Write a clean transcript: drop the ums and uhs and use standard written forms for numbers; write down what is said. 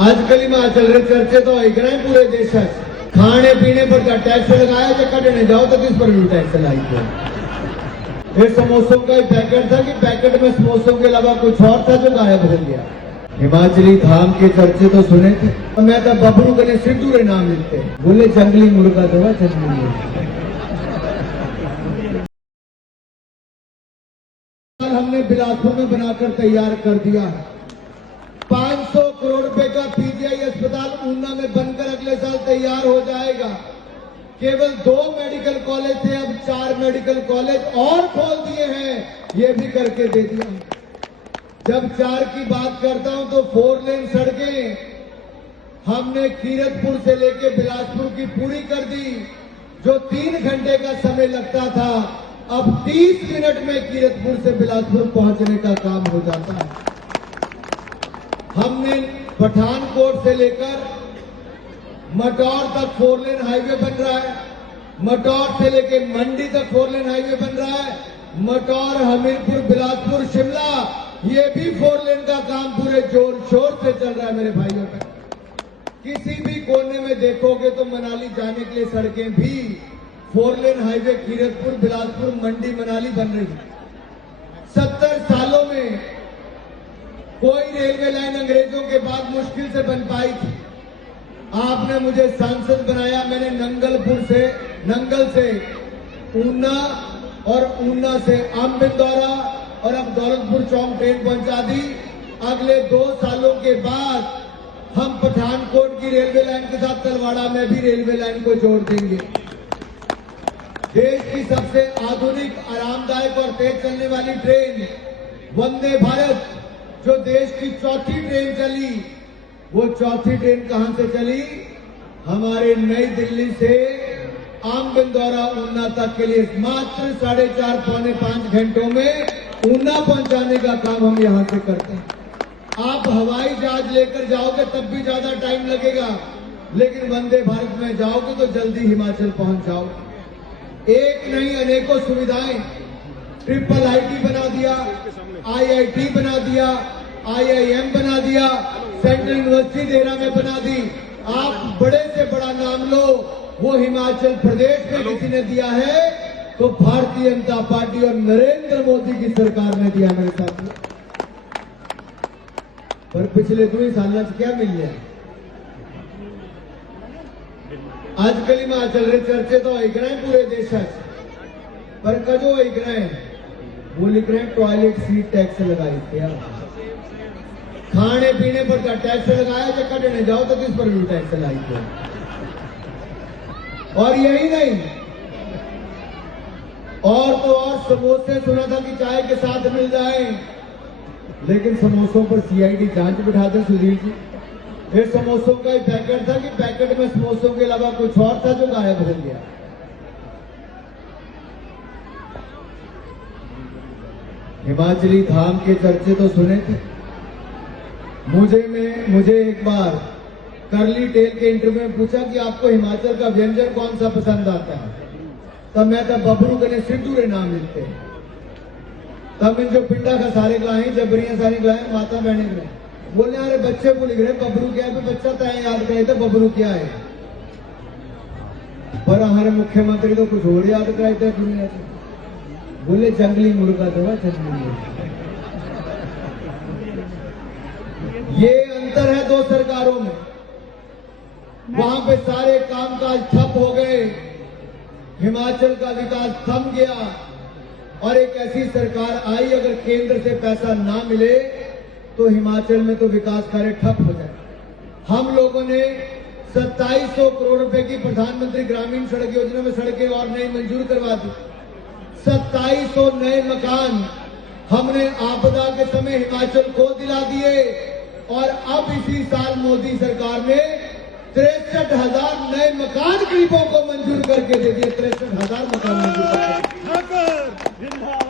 आजकल हिमाचल रे चर्चे तो ऐक रहे पूरे देशात खाने पीने पर का टैक्स लगाया तो कटने जाओ तो किस पर भी टैक्स लाई फिर समोसों का ही पैकेट था कि पैकेट में समोसों के अलावा कुछ और था जो गायब हो गया। हिमाचली धाम के चर्चे तो सुने थे, मैं तो बबरू कने सिद्धू रे नाम मिलते बोले जंगली मुर्गा तो जंगली मुर्गा। हमने बिलासपुर में बनाकर तैयार कर दिया है। 500 करोड़ रुपए का पीजीआई अस्पताल ऊना में बनकर अगले साल तैयार हो जाएगा। केवल 2 मेडिकल कॉलेज थे, अब 4 मेडिकल कॉलेज और खोल दिए हैं, ये भी करके दे दिया। जब 4 की बात करता हूं तो 4 लेन सड़कें हमने कीरतपुर से लेके बिलासपुर की पूरी कर दी। जो 3 घंटे का समय लगता था अब 30 मिनट में कीरतपुर से बिलासपुर पहुंचने का काम हो जाता है। हमने पठानकोट से लेकर मटौर तक 4 लेन हाईवे बन रहा है, मटौर से लेकर मंडी तक 4 लेन हाईवे बन रहा है, मटौर हमीरपुर बिलासपुर शिमला ये भी 4 लेन का काम पूरे जोर शोर से चल रहा है मेरे भाइयों का। किसी भी कोने में देखोगे तो मनाली जाने के लिए सड़कें भी 4 लेन हाईवे कीरतपुर बिलासपुर मंडी मनाली बन रही है। 70 सालों में कोई रेलवे लाइन अंग्रेजों के बाद मुश्किल से बन पाई थी। आपने मुझे सांसद बनाया, मैंने नंगल से ऊना और ऊना से आमबिंदौरा और अब दौलतपुर चौक ट्रेन पहुंचा दी। अगले 2 सालों के बाद हम पठानकोट की रेलवे लाइन के साथ तलवाड़ा में भी रेलवे लाइन को जोड़ देंगे। देश की सबसे आधुनिक, आरामदायक और तेज चलने वाली ट्रेन वंदे भारत, जो देश की 4थी ट्रेन चली, वो 4थी ट्रेन कहां से चली? हमारे नई दिल्ली से आमबिंदौरा ऊना तक के लिए मात्र 4.5 पौने 5 घंटों में ऊना पहुंचाने का काम हम यहां से करते हैं। आप हवाई जहाज लेकर जाओगे तब भी ज्यादा टाइम लगेगा, लेकिन वंदे भारत में जाओगे तो जल्दी हिमाचल पहुंच जाओगे। एक नहीं अनेकों सुविधाएं, ट्रिपल आईटी बना दिया, आईआईटी बना दिया, आईआईएम बना दिया, सेंट्रल यूनिवर्सिटी देहरा में बना दी। आप बड़े से बड़ा नाम लो, वो हिमाचल प्रदेश में किसी ने दिया है तो भारतीय जनता पार्टी और नरेंद्र मोदी की सरकार ने दिया मेरे साथ। पर पिछले 2 सालों से क्या मिल गया? आजकल हिमाचल रे चर्चे तो ऐक रहे पूरे देशात, पर कजो ऐक रहे वो लिख रहे टॉयलेट सीट टैक्स लगाई थे। खाने पीने पर का टैक्स लगाया तो कटने जाओ तो किस पर भी टैक्स लाई थे। और यही नहीं, और तो और समोसे सुना था कि चाय के साथ मिल जाए, लेकिन समोसों पर सीआईडी जांच बिठा दे सुधीर जी। फिर समोसों का ही पैकेट था कि पैकेट में समोसों के अलावा कुछ और था जो गायब हो गया। हिमाचली धाम के चर्चे तो सुने थे। मुझे एक बार करली टेल के इंटरव्यू में पूछा कि आपको हिमाचल का व्यंजन कौन सा पसंद आता है, तब मैं तो बबरू कने सिद्धू रे नाम मिलते। तब इन जो पिंडा का सारे गाय जबरियां सारी गाय माता बहने गए, बोले अरे बच्चे को लिख रहे बबरू क्या है, बच्चा तय याद करे थे बबरू क्या है। पर हमारे मुख्यमंत्री तो कुछ और याद कराए थे दुनिया से, बोले जंगली मुर्गा तो जंगली मुर्गा। ये अंतर है 2 सरकारों में। वहां पे सारे कामकाज ठप हो गए, हिमाचल का विकास थम गया, और एक ऐसी सरकार आई अगर केंद्र से पैसा ना मिले तो हिमाचल में तो विकास कार्य ठप हो जाए। हम लोगों ने 2700 करोड़ रुपए की प्रधानमंत्री ग्रामीण सड़क योजना में सड़कें और नई मंजूर करवा दी। 2700 नए मकान हमने आपदा के समय हिमाचल को दिला दिए, और अब इसी साल मोदी सरकार ने 63,000 नए मकान गरीबों को मंजूर करके दे दिए। 63,000 मकान मंजूर करके